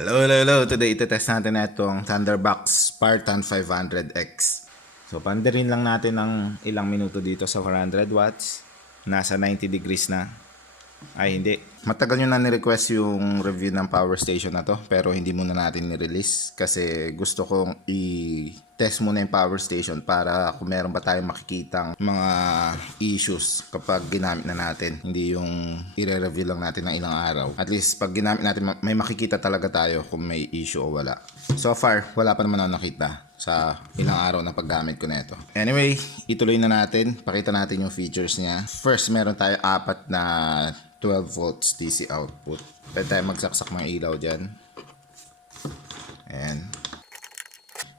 Hello. Today, itetest natin na itong Thunderbox Spartan 500X. So, pandarin lang natin ng ilang minuto dito sa 400 watts. Nasa 90 degrees na. Ay, hindi. Matagal nyo na ni-request yung review ng power station na to. Pero hindi muna natin ni-release. Kasi gusto kong i-test muna yung power station para kung meron ba tayong makikitang mga issues kapag ginamit na natin. Hindi yung i-review lang natin ng ilang araw. At least pag ginamit natin, may makikita talaga tayo kung may issue o wala. So far, wala pa naman ako nakita sa ilang araw na paggamit ko na ito. Anyway, ituloy na natin. Pakita natin yung features niya. First, meron tayo apat na 12 volts DC output. Pwede tayo magsaksak ng ilaw dyan. Ayan.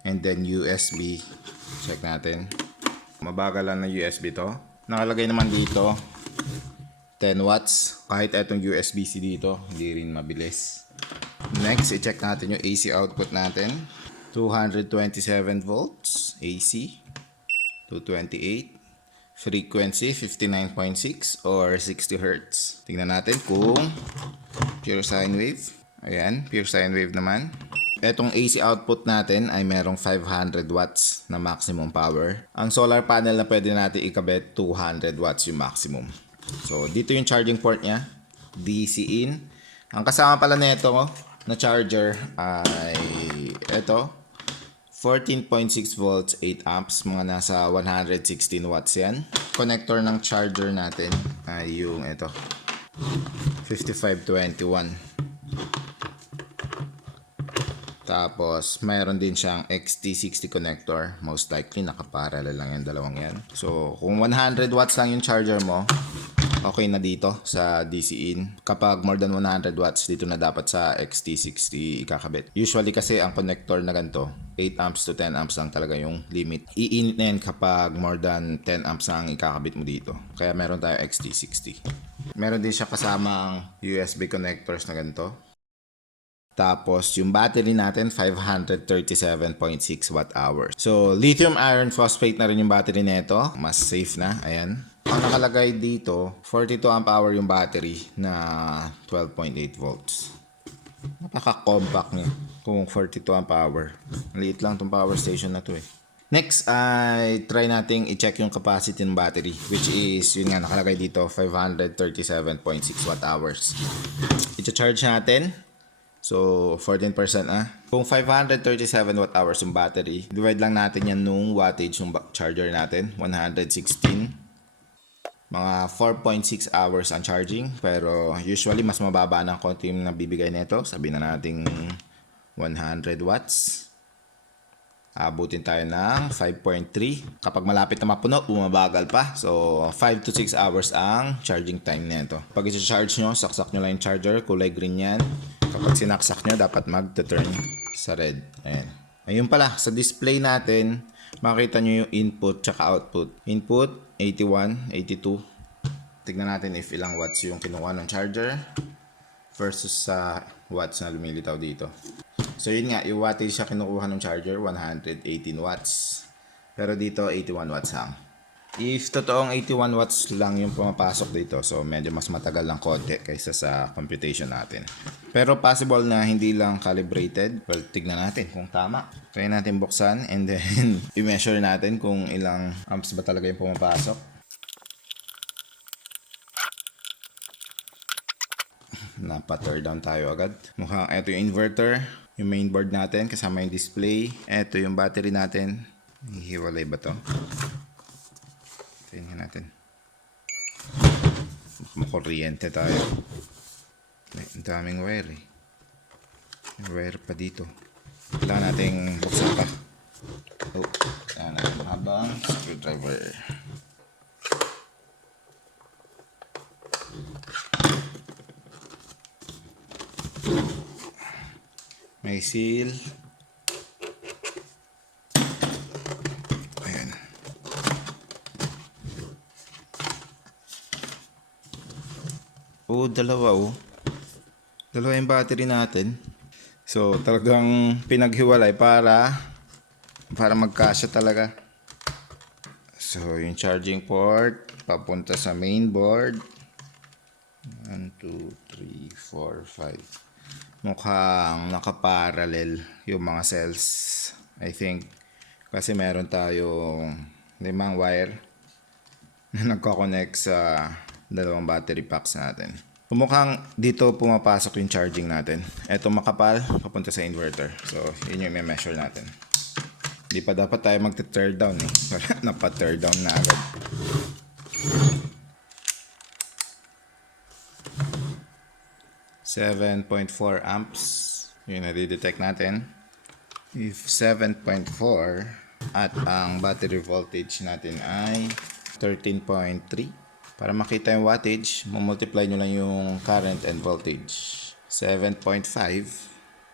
And then USB. Check natin. Mabagal lang na USB to. Nakalagay naman dito 10 watts. Kahit itong USB-C dito, hindi rin mabilis. Next, i-check natin yung AC output natin. 227 volts AC. 228. Frequency 59.6 or 60 Hz. Tingnan natin kung pure sine wave. Ayan, pure sine wave naman. Etong AC output natin ay merong 500 watts na maximum power. Ang solar panel na pwede natin ikabit 200 watts yung maximum. So dito yung charging port niya, DC in. Ang kasama pala nito na charger ay ito. 14.6 volts, 8 amps, mga nasa 116 watts yan. Connector ng charger natin ay yung ito, 5521. Tapos, mayroon din siyang XT60 connector. Most likely, nakaparallel lang yung dalawang yan. So, kung 100 watts lang yung charger mo, okay na dito sa DC in. Kapag more than 100 watts, dito na dapat sa XT60 ikakabit. Usually kasi ang connector na ganito, 8 amps to 10 amps lang talaga yung limit. Iinit na yan kapag more than 10 amps ang ikakabit mo dito. Kaya meron tayo XT60. Meron din siya kasamang USB connectors na ganito. Tapos, yung battery natin, 537.6 watt hours. So, lithium iron phosphate na rin yung battery nito. Mas safe na. Ayan. Ang nakalagay dito, 42 amp hour yung battery na 12.8 volts. Napaka-compact niya kung 42 amp hour. Liit lang tong power station na to eh. Next ay try nating i-check yung capacity ng battery, which is yun nga nakalagay dito 537.6 watt hours. I-charge natin. So 14% Kung 537 watt hours yung battery, divide lang natin yan nung wattage yung charger natin, 116. Mga 4.6 hours ang charging, pero usually mas mababa ng konti yung nabibigay nito. Sabihin na natin 100 watts. Abutin tayo ng 5.3. Kapag malapit na mapuno, bumabagal pa. So 5 to 6 hours ang charging time nito. Pag i-charge nyo, saksak nyo lang yung charger, kulay green yan. Kapag sinaksak nyo, dapat mag-turn sa red. Ayan. Ayun pala, sa display natin, makita nyo yung input tsaka output. Input, 81, 82. Tignan natin if ilang watts yung kinuha ng charger versus sa watts na lumilitaw dito. So yun nga, yung wattage siya kinukuha ng charger, 118 watts. Pero dito, 81 watts lang. If totoong 81 watts lang yung pumapasok dito, so medyo mas matagal lang konti kaysa sa computation natin. Pero possible na hindi lang calibrated. Well, tignan natin kung tama. Try natin buksan and then i-measure natin kung ilang amps ba talaga yung pumapasok. Napa-tear down tayo agad. Mukhang ito yung inverter, yung mainboard natin kasama yung display. Ito yung battery natin. Hiwalay ba to? Tingnan natin. Makuryente tayo. Ang daming wire eh. May wire pa dito. Kailangan nating buksan pa. Oh, kailangan natin habang screwdriver. May seal. Ayan. Oh, dalawa oh. Dalawa yung battery natin. So, talagang pinaghiwalay para magkasya talaga. So, yung charging port papunta sa main board. 1, 2, 3, 4, 5. mukhang nakaparallel yung mga cells. I think kasi meron tayong 5 wire na nagko-connect sa dalawang battery packs natin. Mukhang dito pumapasok yung charging natin. Ito makapal, papunta sa inverter. So, yun yung i-measure natin. Di pa dapat tayo magte-tear down eh. Napa-tear down na agad. $7.4 amps. Yun na-detect natin. If 7.4 at ang battery voltage natin ay 13.3. Para makita yung wattage, multiply nyo lang yung current and voltage. 7.5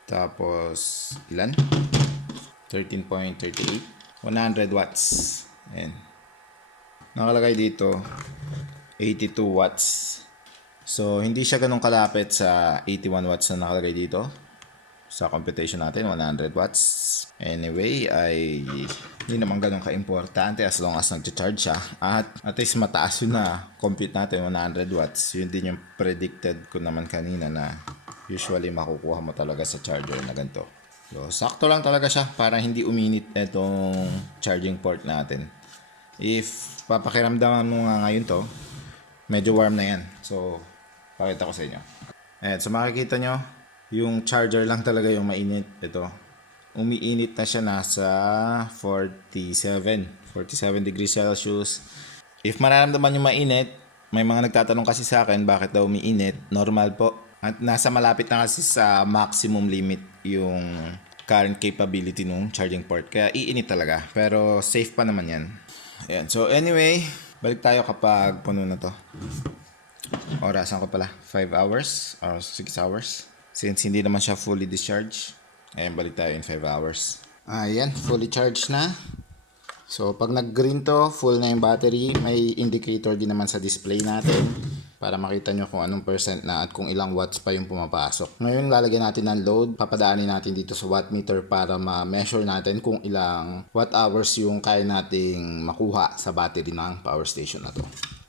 tapos ilan? 13.38. 100 watts. Ayan. Nakalagay dito 82 watts. So, hindi siya ganun kalapit sa 81 watts na nakalagay dito. Sa computation natin, 100 watts. Anyway, ay hindi naman ganun ka-importante as long as nag-charge siya. At least mataas yun na compute natin, 100 watts. Yun din yung predicted ko naman kanina na usually makukuha mo talaga sa charger na ganito. So, sakto lang talaga siya para hindi uminit itong charging port natin. If papakiramdaman mo nga ngayon to, medyo warm na yan. So, pakita ko sa inyo. Ayan, so makikita nyo, yung charger lang talaga yung mainit. Ito. Umiinit na siya nasa 47 degrees Celsius. If mararamdaman yung mainit, may mga nagtatanong kasi sa akin bakit daw umiinit. Normal po. At nasa malapit na kasi sa maximum limit yung current capability ng charging port. Kaya iinit talaga. Pero safe pa naman yan. Ayan. So anyway, balik tayo kapag puno na to. Orasan ko pala. 5 hours or 6 hours. Since hindi naman siya fully discharged. Ayan, balik tayo in 5 hours. Ayan, fully charged na. So, pag nag-green to, full na yung battery. May indicator din naman sa display natin para makita nyo kung anong percent na at kung ilang watts pa yung pumapasok. Ngayon, lalagyan natin ng load. Papadaanin natin dito sa watt meter para ma-measure natin kung ilang watt hours yung kaya nating makuha sa battery ng power station na to.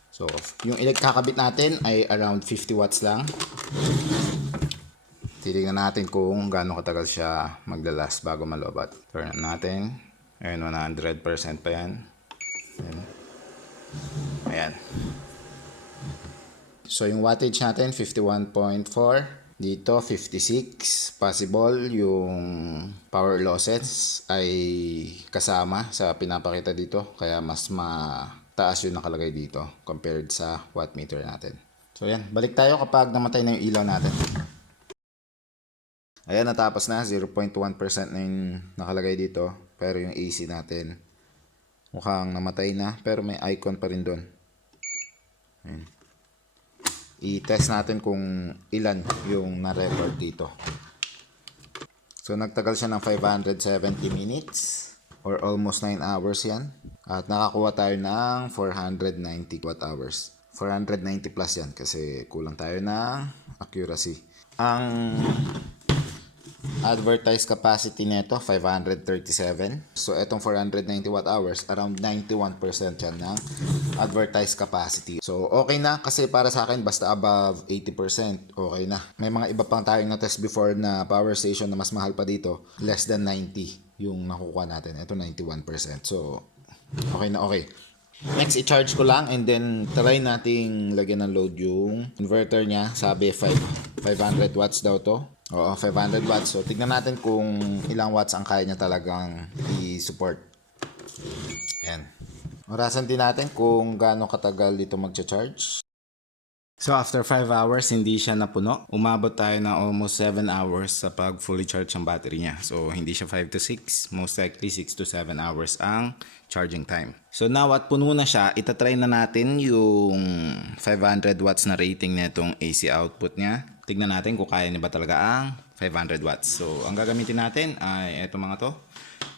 So, yung kakabit natin ay around 50 watts lang. Titignan natin kung gaano katagal siya maglalas bago malobat. Turn natin. Ayun, 100% pa yan. Ayan. So, yung wattage natin, 51.4. Dito, 56. Possible yung power losses ay kasama sa pinapakita dito. Kaya mas mataas yung nakalagay dito compared sa watt meter natin. So, yan. Balik tayo kapag namatay na yung ilaw natin. Ayan, natapos na. 0.1% na yung nakalagay dito. Pero yung AC natin, mukhang namatay na. Pero may icon pa rin doon. Ayan. I-test natin kung ilan yung na-record dito. So, nagtagal siya ng 570 minutes. Or almost 9 hours yan. At nakakuha tayo ng 490 watt hours. 490 plus yan kasi kulang tayo ng accuracy. Ang advertised capacity nito 537. So itong 490 watt hours, around 91% yan ng advertised capacity. So okay na kasi para sa akin basta above 80% okay na. May mga iba pang tayong na-test before na power station na mas mahal pa dito, less than 90 yung nakukuha natin. Ito 91%. So okay na okay. Next, i-charge ko lang and then try nating lagyan ng load yung inverter niya. Sabi 500 watts daw to. Oo, 500 watts. So, tignan natin kung ilang watts ang kaya niya talagang i-support. Ayan. Orasan din natin kung gaano katagal dito magcha-charge. So, after 5 hours, hindi siya napuno. Umabot tayo ng almost 7 hours sa pag fully charge ang battery niya. So, hindi siya 5 to 6. Most likely, 6 to 7 hours ang charging time. So, now at puno na siya, itatry na natin yung 500 watts na rating nitong AC output niya. Tignan natin kung kaya niya ba talaga ang 500 watts. So, ang gagamitin natin ay eto mga to.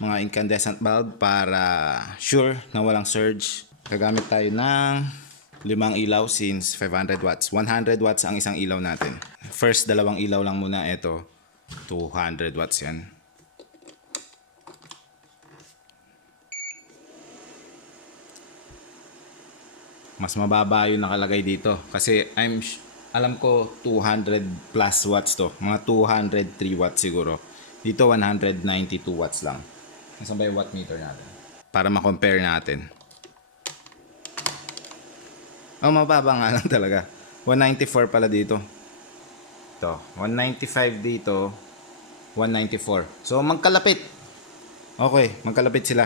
Mga incandescent bulb para sure na walang surge. Gagamit tayo ng 5 ilaw since 500 watts. 100 watts ang isang ilaw natin. First, 2 ilaw lang muna. Ito, 200 watts yan. Mas mababa yung nakalagay dito. Kasi alam ko 200 plus watts to. Mga 203 watts siguro. Dito 192 watts lang. Nasaan ba yung watt meter natin? Para ma-compare natin. Oh, mababa nga lang talaga. 194 pala dito. Ito, 195 dito, 194. So, magkalapit. Okay, magkalapit sila.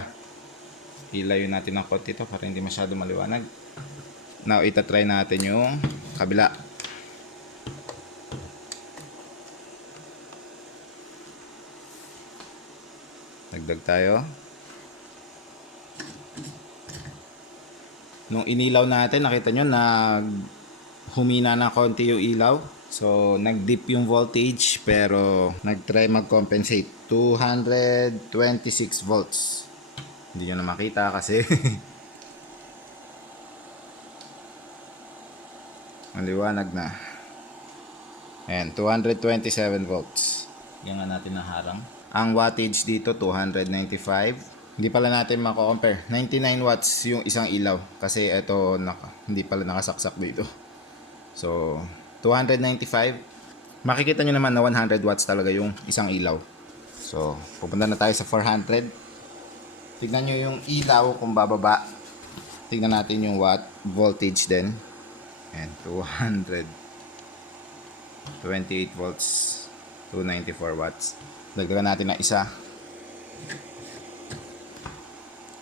Ilayo natin ng konti ito para hindi masyado maliwanag. Now, itatry natin yung kabila. Dagdag tayo. Nung inilaw natin, nakita nyo, humina na konti yung ilaw. So, nag-dip yung voltage pero nag-try mag-compensate. 226 volts. Hindi nyo na makita kasi maliwanag na. Ayan, 227 volts. Yan nga natin na harang. Ang wattage dito, 295. Hindi pala natin mako-compare. 99 watts yung isang ilaw. Kasi ito, hindi pala nakasaksak dito. So, 295. Makikita nyo naman na 100 watts talaga yung isang ilaw. So, pupunta na tayo sa 400. Tignan nyo yung ilaw kung bababa. Tignan natin yung voltage din. Ayan, 200. 28 volts. 294 watts. Dagdagan natin na isa.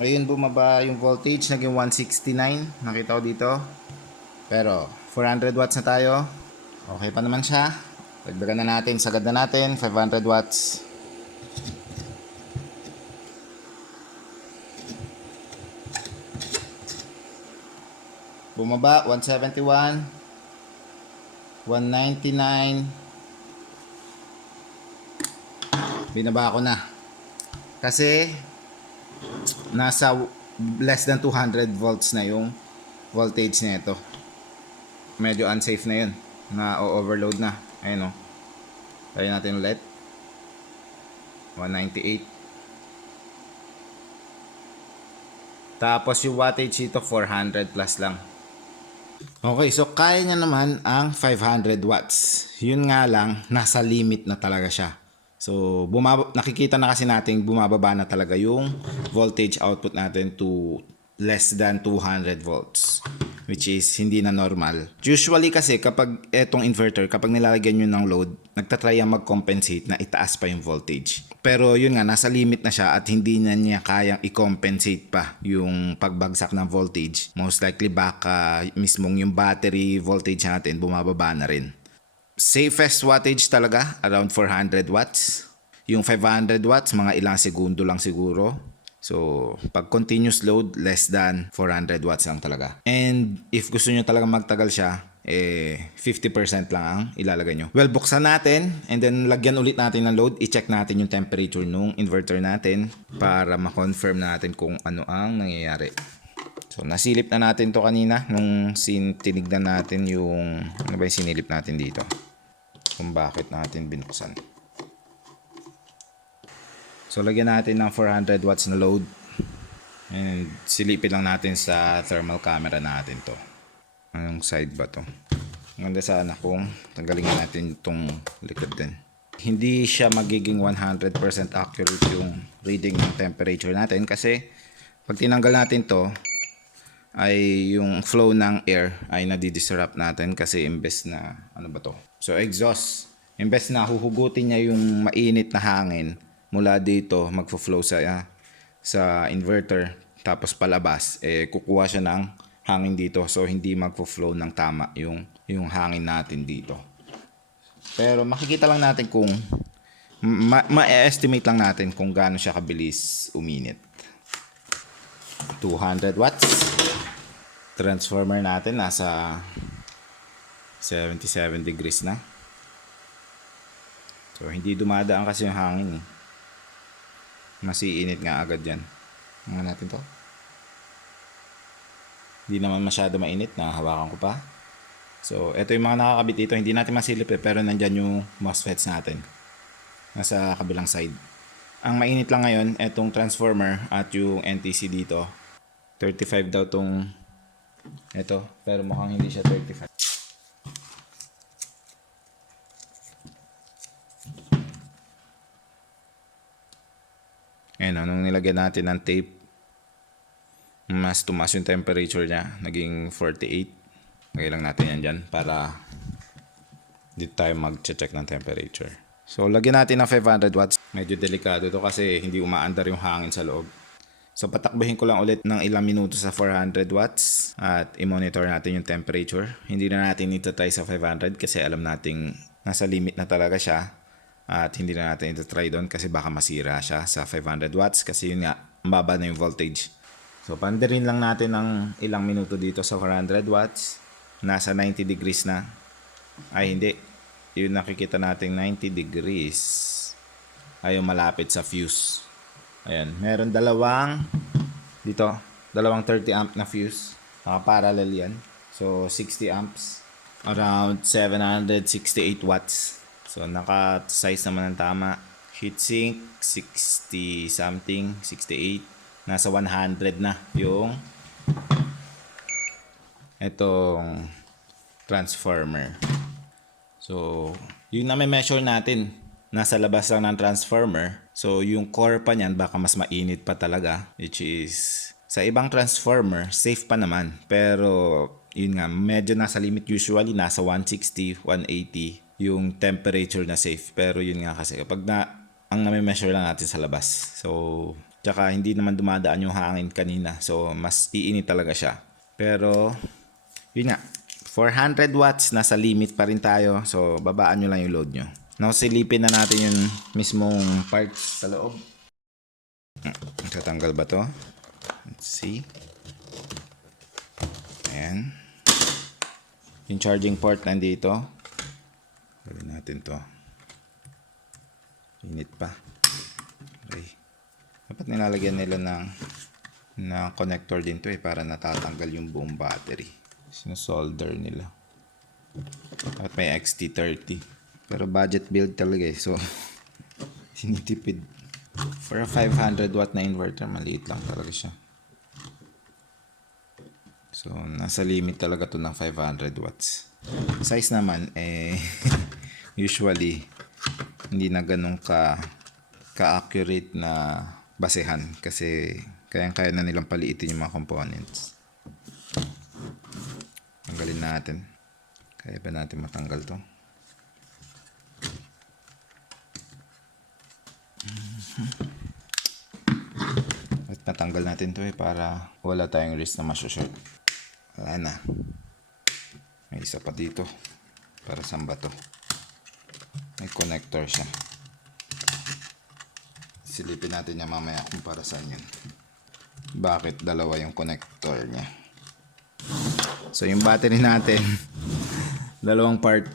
Ayun, bumaba yung voltage, naging 169. Nakita ko dito. Pero 400 watts na tayo. Okay pa naman siya. Dagdagan na natin, sagad na natin, 500 watts. Bumaba, 171. 199. Binaba ko na. Kasi nasa less than 200 volts na yung voltage nito. Medyo unsafe na yun. Na-overload na. Ayun o. Try natin ulit. 198. Tapos yung wattage dito 400 plus lang. Okay, so kaya niya naman ang 500 watts. Yun nga lang, nasa limit na talaga siya. So, nakikita na kasi natin bumababa na talaga yung voltage output natin to less than 200 volts. Which is hindi na normal. Usually kasi kapag etong inverter, kapag nilalagyan nyo ng load, nagtatry mag-compensate na itaas pa yung voltage. Pero yun nga, nasa limit na siya at hindi na niya kayang i-compensate pa yung pagbagsak ng voltage. Most likely baka mismong yung battery voltage natin bumababa na rin. Safest wattage talaga, around 400 watts. Yung 500 watts, mga ilang segundo lang siguro. So, pag continuous load, less than 400 watts lang talaga. And if gusto nyo talaga magtagal siya, 50% lang ang ilalagay nyo. Well, buksan natin and then lagyan ulit natin ng load. I-check natin yung temperature nung inverter natin para ma-confirm natin kung ano ang nangyayari. So, nasilip na natin to kanina nung tinignan natin yung ano ba yung sinilip natin dito. Kung bakit natin binuksan. So, lagyan natin ng 400 watts na load. And silipin lang natin sa thermal camera natin to. Anong side ba to? Maganda sana kung tanggalin natin itong likod din. Hindi siya magiging 100% accurate yung reading ng temperature natin kasi pag tinanggal natin to ay yung flow ng air ay nadidisrupt natin kasi imbes na ano ba to? So exhaust. Imbes na huhugutin niya yung mainit na hangin mula dito magfo-flow sa inverter tapos palabas kukuha siya ng hangin dito so hindi magfo-flow ng tama yung hangin natin dito. Pero makikita lang natin kung ma-estimate lang natin kung gaano siya kabilis uminit. 200 watts. Transformer natin nasa 77 degrees na. So hindi dumadaan kasi yung hangin eh. Masiinit nga agad yan. Tingnan natin to. Hindi naman masyado mainit. Hawakan ko pa. So, ito yung mga nakakabit dito. Hindi natin masilip pero nandyan yung MOSFETs natin. Nasa kabilang side. Ang mainit lang ngayon, itong transformer at yung NTC dito. 35 daw tong ito. Pero mukhang hindi siya 35. Ayan, nung nilagyan natin ng tape, mas tumaas yung temperature niya. Naging 48. Lagay lang natin yan dyan para dito tayo mag-check ng temperature. So, lagyan natin ng 500 watts. Medyo delikado to kasi hindi umaandar yung hangin sa loob. So, patakbuhin ko lang ulit ng ilang minuto sa 400 watts at i-monitor natin yung temperature. Hindi na natin ito try sa 500 kasi alam nating nasa limit na talaga siya. At hindi na natin ito try doon kasi baka masira siya sa 500 watts kasi yun nga, mababa na yung voltage. So, pandarin lang natin ng ilang minuto dito sa 400 watts. Nasa 90 degrees na. Ay, hindi. Yung nakikita nating 90 degrees ay yung malapit sa fuse. Ayan. Meron dalawang 30 amp na fuse. Parallel yan. So, 60 amps. Around 768 watts. So, naka-size naman ng tama. Heatsink, 60 something, 68. Nasa 100 na yung itong transformer. So, yung na-measure natin, nasa labas lang ng transformer. So, yung core pa niyan, baka mas mainit pa talaga. Which is, sa ibang transformer, safe pa naman. Pero, yun nga, medyo nasa limit. Usually, nasa 160, 180 yung temperature na safe. Pero yun nga kasi, kapag ang na-measure lang natin sa labas. So, tsaka hindi naman dumadaan yung hangin kanina. So, mas iinit talaga siya. Pero, yun nga, 400 watts, nasa limit pa rin tayo. So, babaan nyo lang yung load nyo. Now, silipin na natin yung mismong parts sa loob. Tatanggal ba to? Let's see. Ayan. Yung charging port nandito. Gawin natin to. Init pa. Okay. Dapat nilalagyan nila ng connector din to para natatanggal yung buong battery. Sino-solder nila. At may XT30. Pero budget build talaga so sinitipid. For a 500 watt na inverter, maliit lang talaga siya. So, nasa limit talaga to ng 500 watts. Size naman, usually, hindi na ganun ka-accurate na basehan. Kasi, kaya na nilang paliitin yung mga components. Tanggalin natin. Kaya ba natin matanggal to? At natanggal natin to para wala tayong risk na ma-short. Wala na. May isa pa dito. Para saan ba to? May connector siya. Silipin natin niya mamaya kung para saan yun. Bakit dalawa yung connector niya? So yung battery natin, dalawang part.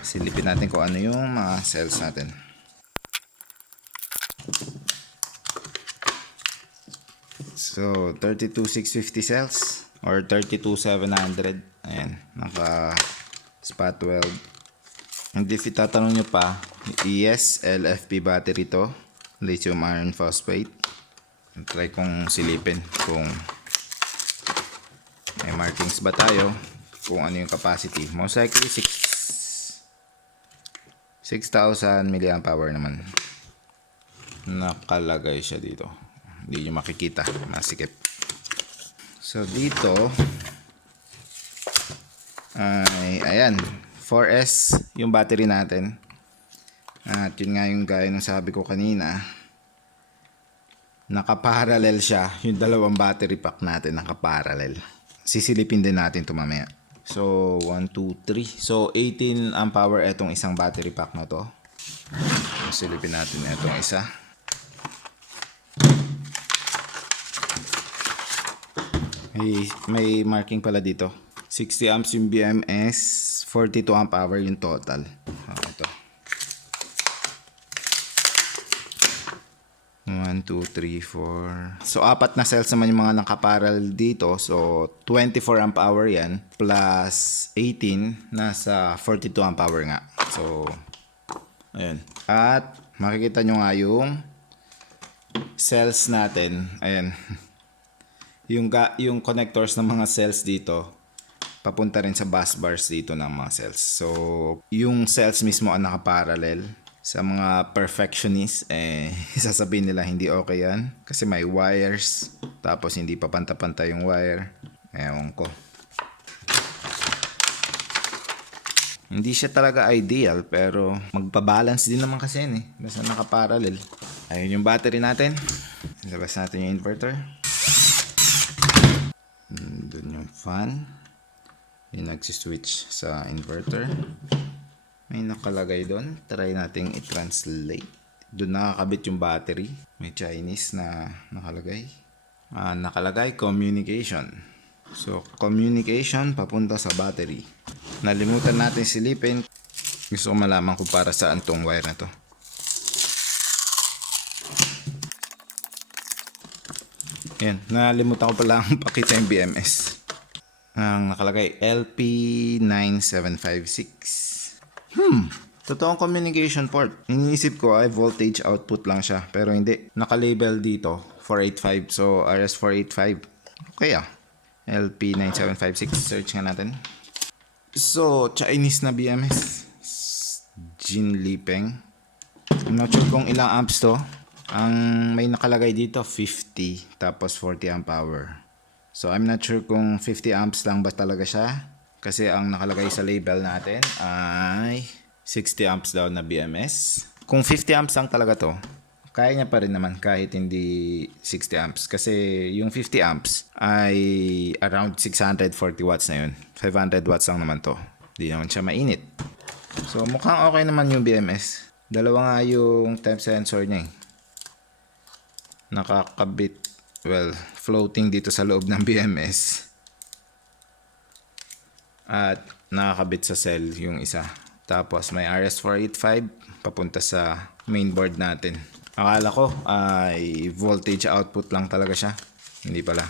Silipin natin kung ano yung mga cells natin. So 32,650 cells or 32,700. Ayan, naka spot weld. And if itatanong nyo pa, yes, LFP battery to, lithium iron phosphate. Try kong silipin kung may markings ba tayo, kung ano yung capacity. Most likely 6,000 mAh naman. Nakalagay siya dito. Hindi nyo makikita, masikip. So dito ay ayan, 4S yung battery natin. At yun nga yung gaya ng sabi ko kanina, nakaparallel siya. Yung dalawang battery pack natin nakaparallel. Sisilipin din natin ito mamaya. So 1, 2, 3. So 18 amp hour itong isang battery pack na to. Silipin natin itong isa. May marking pala dito. 60 amps yung BMS, 42 amp hour yung total. Ito. 1, 2, 3, 4. So, apat na cells naman yung mga nakaparallel dito. So, 24 amp hour yan. Plus 18, nasa 42 amp hour nga. So, ayan. At, makikita nyo nga yung cells natin. Ayan. Yung connectors ng mga cells dito, papunta rin sa bus bars dito ng mga cells. So, yung cells mismo ang nakaparallel. Sa mga perfectionist, sasabihin nila hindi okay yan. Kasi may wires, tapos hindi pa panta-panta yung wire. Ewan ko. Hindi siya talaga ideal, pero magpa-balance din naman kasi yan Basta naka-parallel. Ayun yung battery natin. Labas natin yung inverter. Doon yung fan. Yung nagsiswitch sa inverter. May nakalagay doon. Try nating i-translate. Doon nakakabit yung battery. May Chinese na nakalagay. Nakalagay communication. So, communication papunta sa battery. Nalimutan natin silipin. Gusto ko malaman kung para saan tong wire na to. Yan. Nalimutan ko pala pakita yung BMS. Ang nakalagay LP9756. Totoong communication port. Iniisip ko ay voltage output lang siya. Pero hindi. Nakalabel dito 485. So RS485. Okay LP9756. Search nga natin. So Chinese na BMS. Jin Lipeng. I'm not sure kung ilang amps to. Ang may nakalagay dito 50. Tapos 40 amp hour. So I'm not sure kung 50 amps lang ba talaga siya. Kasi ang nakalagay sa label natin ay 60 amps daw na BMS. Kung 50 amps lang talaga to, kaya niya pa rin naman kahit hindi 60 amps. Kasi yung 50 amps ay around 640 watts na yun. 500 watts lang naman to. Di naman siya mainit. So mukhang okay naman yung BMS. Dalawa nga yung temp sensor niya nakakabit, floating dito sa loob ng BMS. At nakakabit sa cell yung isa. Tapos may RS485 papunta sa mainboard natin. Akala ko ay voltage output lang talaga siya. Hindi pala.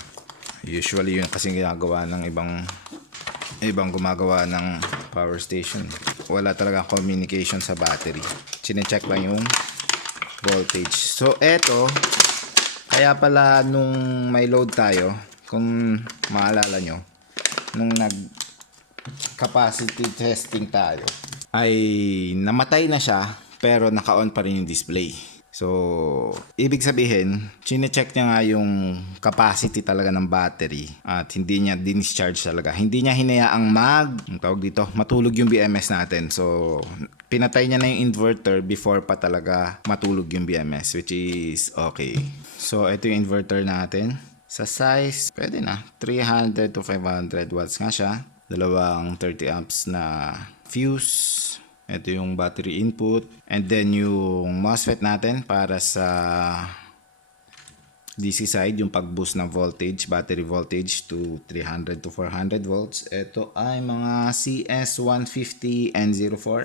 Usually yun kasi ginagawa ng ibang gumagawa ng power station. Wala talaga communication sa battery. Chine-check lang yung voltage. So eto, kaya pala nung may load tayo, kung maalala nyo, nung capacity testing tayo, ay namatay na siya pero naka-on pa rin yung display. So, ibig sabihin, chine-check niya nga yung capacity talaga ng battery at hindi niya discharge talaga. Hindi niya hinayaang matulog yung BMS natin. So, pinatay niya na yung inverter before pa talaga matulog yung BMS, which is okay. So, ito yung inverter natin. Sa size, pwede na. 300 to 500 watts nga siya. Dalawang 30 amps na fuse. Ito yung battery input. And then yung MOSFET natin para sa DC side, yung pag-boost ng voltage, battery voltage to 300 to 400 volts. Ito ay mga CS150N04.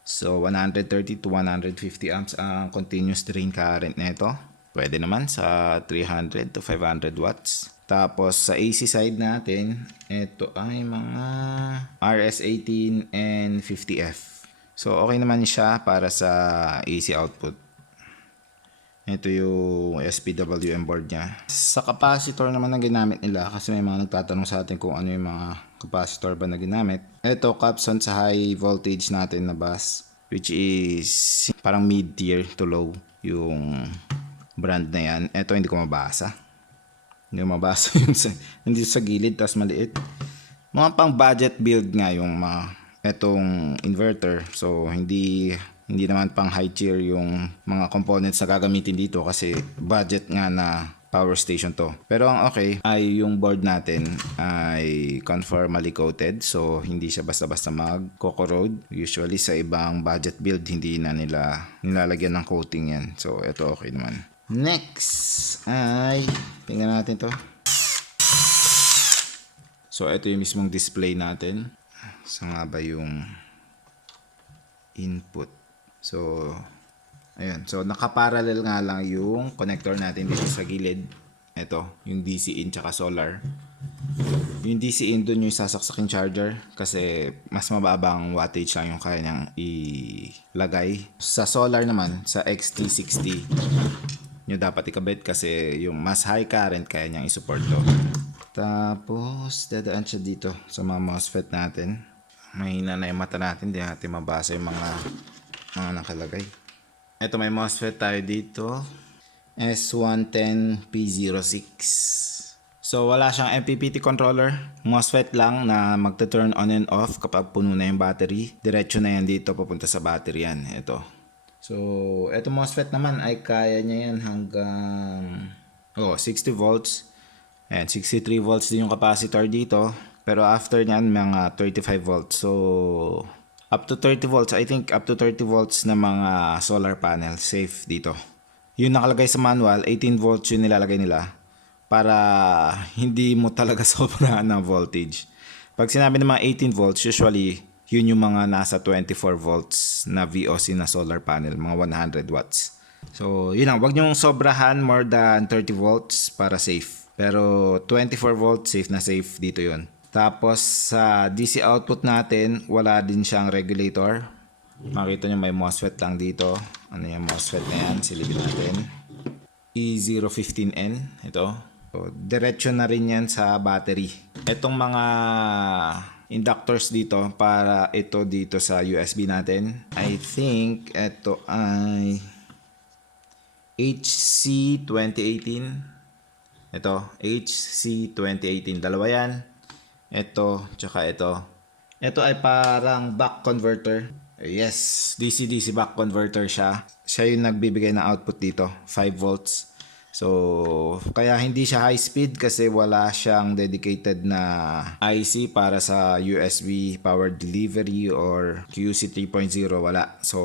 So 130 to 150 amps ang continuous drain current nito. Pwede naman sa 300 to 500 watts. Tapos sa AC side natin, ito ay mga RS18 and 50F. So okay naman siya para sa AC output. Ito yung SPWM board niya. Sa capacitor naman na ginamit nila, kasi may mga nagtatanong sa atin kung ano yung mga capacitor ba na ginamit. Ito Capson sa high voltage natin na bus, which is parang mid tier to low yung brand na yan. Ito hindi ko mabasa. Hindi ko mabasa yung hindi sa gilid, tapos maliit. Mga pang budget build nga yung mga etong inverter. So hindi naman pang high tier yung mga components na gagamitin dito kasi budget nga na power station to. Pero ang okay ay yung board natin ay conformally coated. So hindi siya basta-basta mag-corrode. Usually sa ibang budget build hindi na nila nilalagyan ng coating yan. So ito okay naman. Next ay tingnan natin to. So ito yung mismong display natin. Saan nga ba yung input? So ayun. So nakaparallel nga lang yung connector natin dito sa gilid. Ito, yung DC in tsaka solar. Yung DC in dun yung sasaksaking charger kasi mas mababang wattage lang yung kaya niyang ilagay. Sa solar naman, sa XT60 nyo dapat ikabit kasi yung mas high current kaya niyang isupport to. Tapos dadaan siya dito sa mga MOSFET natin. Mahina na yung mata natin, di natin mabasa yung mga nakalagay. Ito may MOSFET tayo dito. S110P06. So wala siyang MPPT controller. MOSFET lang na magta-turn on and off kapag puno na yung battery. Diretso na yan dito papunta sa battery yan. Ito. So ito MOSFET naman ay kaya niya yan hanggang 60 volts. Ayan, 63 volts din yung capacitor dito. Pero after nyan, mga 35 volts. So, up to 30 volts. I think up to 30 volts na mga solar panel. Safe dito. Yung nakalagay sa manual, 18 volts yung nilalagay nila. Para hindi mo talaga sobrang ng voltage. Pag sinabi ng mga 18 volts, usually, yun yung mga nasa 24 volts na VOC na solar panel. Mga 100 watts. So, yun lang. Huwag nyong sobrahan more than 30 volts para safe. Pero 24 volts safe na safe dito yon. Tapos sa DC output natin, wala din siyang regulator. Makita nyo may MOSFET lang dito. Ano yung MOSFET na yan? Silipin natin. E015N. Ito. So, diretso na rin yan sa battery. Itong mga inductors dito para ito dito sa USB natin. I think ito ay HC2018. Ito, HC2018. Dalawa yan. Ito, tsaka ito. Ito ay parang buck converter. Yes, DC-DC buck converter siya. Siya yung nagbibigay ng output dito, 5 volts. So, kaya hindi siya high speed kasi wala siyang dedicated na IC para sa USB power delivery or QC 3.0. Wala. So,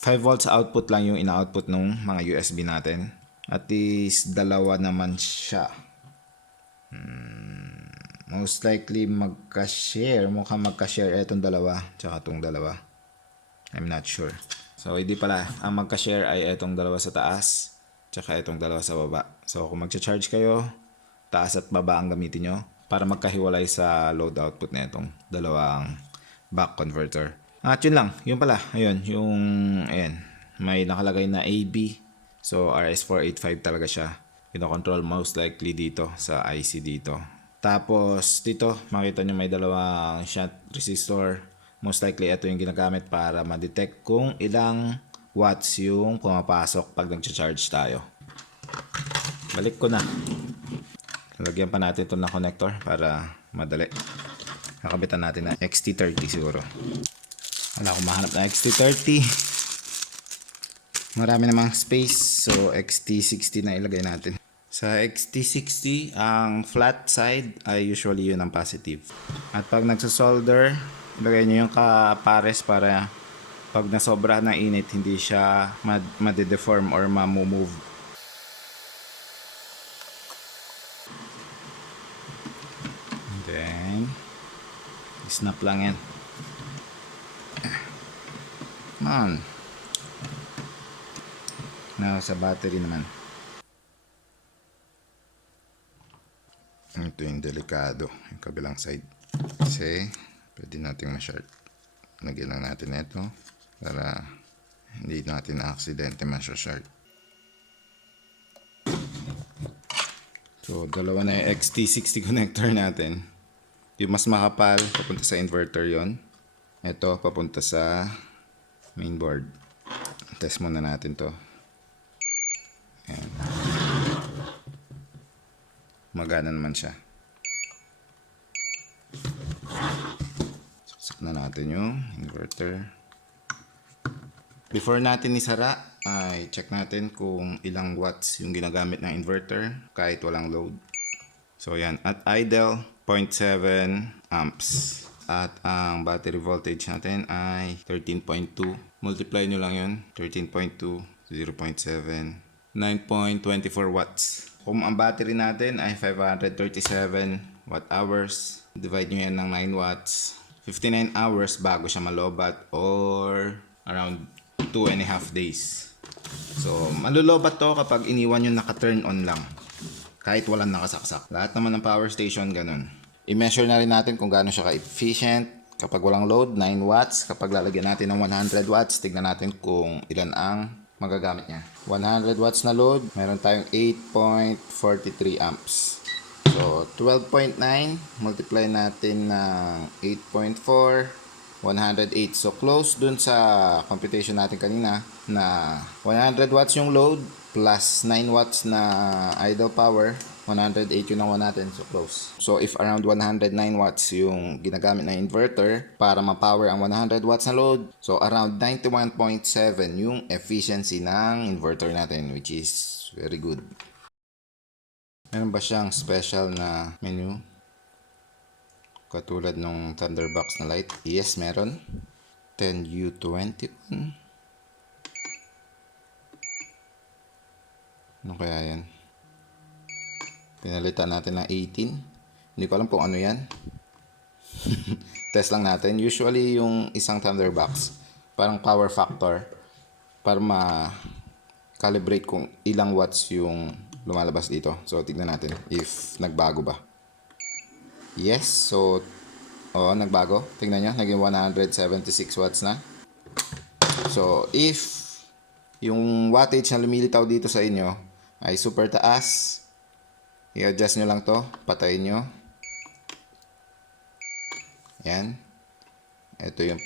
5 volts output lang yung ina-output ng mga USB natin. At least dalawa naman siya. Most likely magka-share. Mukhang magka-share itong dalawa. Tsaka itong dalawa. I'm not sure. So hindi pala. Ang magka-share ay itong dalawa sa taas. Tsaka itong dalawa sa baba. So kung magcha-charge kayo, taas at baba ang gamitin nyo. Para magkahiwalay sa load output na itong dalawang buck converter. At yun lang. Yun pala. Ayun. Yung ayan. May nakalagay na AB. So, RS485 talaga siya. Kino-control most likely dito sa IC dito. Tapos, dito, makita nyo may dalawang shunt resistor. Most likely, ito yung ginagamit para ma-detect kung ilang watts yung pumapasok pag nag-charge tayo. Balik ko na. Lagyan pa natin ito ng connector para madali. Nakabitan natin na XT30 siguro. Wala akong mahanap na XT30. Marami namang space, so XT60 na ilagay natin. Sa XT60, ang flat side ay usually yun ang positive. At pag nagsasolder, ilagay nyo yung kapares para pag nasobra ng init, hindi siya made-deform or ma-move. Then, snap lang yan. Come on. Now, sa battery naman. Ito yung delikado, yung kabilang side. Kasi, pwede nating ma-short. Lagyan lang natin ito para hindi natin na-aksidente ma-short. So, dalawa na yung XT60 connector natin. Yung mas makapal, papunta sa inverter yon. Ito, papunta sa mainboard. Test muna natin to. Ayan. Magana naman siya. Saksak na natin yung inverter. Before natin isara, ay check natin kung ilang watts yung ginagamit ng inverter kahit walang load. So yan, at idle 0.7 amps. At ang battery voltage natin ay 13.2. Multiply nyo lang yun. 13.2, 0.7. 9.24 watts. Kung ang battery natin ay 537 watt hours, divide nyo yan ng 9 watts. 59 hours bago siya malobat or around 2.5 days. So, malulobat to kapag iniwan nyo naka-turn on lang. Kahit walang nakasaksak. Lahat naman ng power station, ganun. I-measure na rin natin kung gaano siya ka-efficient. Kapag walang load, 9 watts. Kapag lalagyan natin ng 100 watts, tignan natin kung ilan ang magagamit niya. 100 watts na load, meron tayong 8.43 amps. So, 12.9 multiply natin ng 8.4, 108. So close dun sa computation natin kanina na 100 watts yung load plus 9 watts na idle power. 108 yung nakuha natin. So close. So if around 109 watts yung ginagamit na inverter para ma-power ang 100 watts na load, so around 91.7 yung efficiency ng inverter natin, which is very good. Meron ba siyang special na menu? Katulad nung Thunderbox na light? Yes, meron. 10U21. Ano kaya yan? Pinalitan natin ng 18. Hindi ko alam kung ano yan. Test lang natin. Usually yung isang Thunderbox, parang power factor para ma-calibrate kung ilang watts yung lumalabas dito. So, tignan natin if nagbago ba. Yes, so, nagbago. Tignan nyo, naging 176 watts na. So, if yung wattage na lumilitaw dito sa inyo ay super taas, i-adjust nyo lang to, patayin nyo. Yan. Ito yung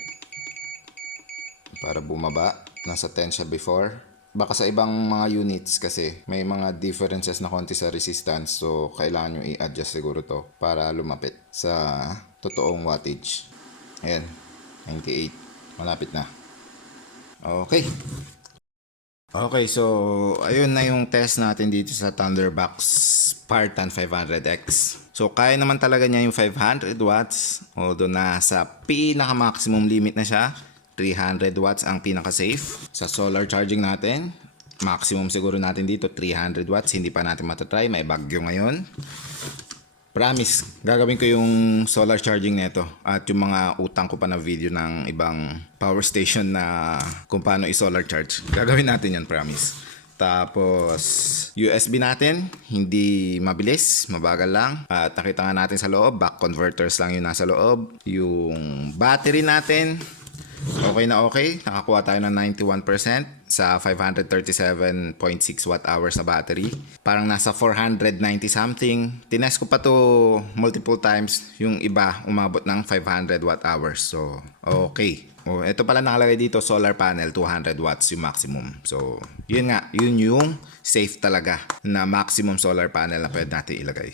para bumaba. Nasa 10 siya before. Baka sa ibang mga units kasi may mga differences na konti sa resistance. So, kailangan nyo i-adjust siguro to para lumapit sa totoong wattage. Ayan. 98. Malapit na. Okay. Okay, so ayun na yung test natin dito sa Thunderbox Spartan 500X. So kaya naman talaga niya yung 500 watts, although nasa pinaka-maximum limit na siya. 300 watts ang pinaka-safe. Sa solar charging natin, maximum siguro natin dito 300 watts. Hindi pa natin matatry, may bagyo ngayon. Promise, gagawin ko yung solar charging nito at yung mga utang ko pa na video ng ibang power station na kung paano i-solar charge. Gagawin natin yan, promise. Tapos, USB natin, hindi mabilis, mabagal lang. At nakita nga natin sa loob, back converters lang yung nasa loob. Yung battery natin, okay na okay. Nakakuha tayo ng 91% sa 537.6 watt hours na battery. Parang nasa 490 something. Tinest ko pa to multiple times. Yung iba umabot ng 500 watt hours. So, okay. Ito pala nakalagay dito, solar panel, 200 watts yung maximum. So, yun nga. Yun yung safe talaga na maximum solar panel na pwede natin ilagay.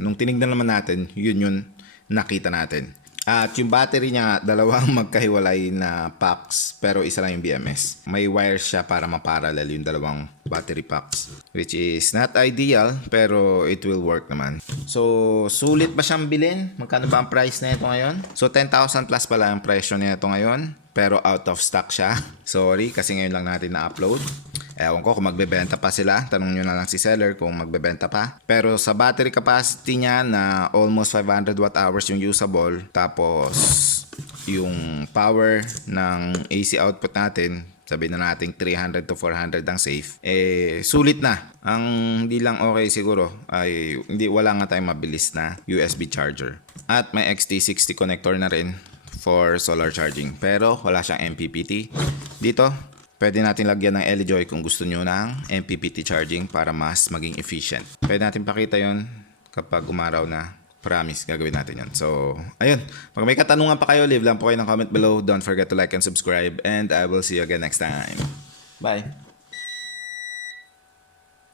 Nung tinignan naman natin, yun nakita natin. At yung battery niya, dalawang magkahiwalay na packs, pero isa lang yung BMS. May wires siya para maparallel yung dalawang battery packs, which is not ideal, pero it will work naman. So, sulit ba siyang bilhin? Magkano ba ang price na ito ngayon? So, 10,000 plus pala ang presyo na ito ngayon, pero out of stock siya. Sorry, kasi ngayon lang natin na-upload. Ewan ko kung magbebenta pa sila. Tanong nyo na lang si seller kung magbebenta pa. Pero sa battery capacity niya na almost 500 watt hours yung usable. Tapos yung power ng AC output natin, sabihin na natin 300 to 400 ang safe. Sulit na. Ang hindi lang okay siguro ay wala nga tayong mabilis na USB charger. At may XT60 connector na rin for solar charging. Pero wala siyang MPPT. Dito, pwede natin lagyan ng LE-Joy kung gusto nyo ng MPPT charging para mas maging efficient. Pwede natin pakita yon kapag umaraw na. Promise, gagawin natin yan. So, ayun. Pag may katanungan pa kayo, leave lang po kayo ng comment below. Don't forget to like and subscribe. And I will see you again next time. Bye!